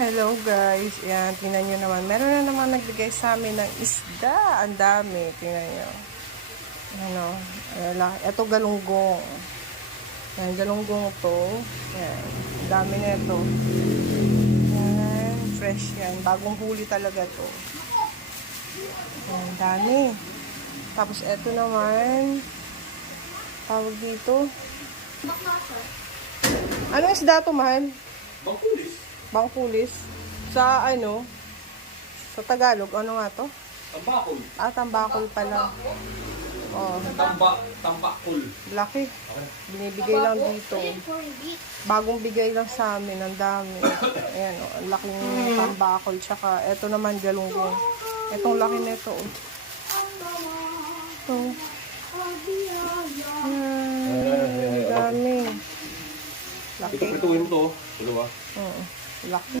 Hello guys, yan, tingnan nyo naman. Meron na naman nagbigay sa amin ng isda. Ang dami, tingnan nyo. Ano, ito galunggong. Yan, galunggong to. Yan, ang dami na ito. Yan, fresh yan. Bagong huli talaga to. Yan, dami. Tapos ito naman, tawag dito. Ano isda to, mahal? Bangkulis. Bangkulis. Sa ano? Sa Tagalog, ano nga to? Tambakol. Tambakol pala. Oh, Tambakol. laki. Binibigay lang dito. Bagong bigay lang sa amin, ang dami. Ayan, oh, ang laking tambakol. Tsaka, eto naman galunggong. Etong laki nito. Ito. Dami. Laki. Ito, prituin mo to. Dalawa. Oo, laki.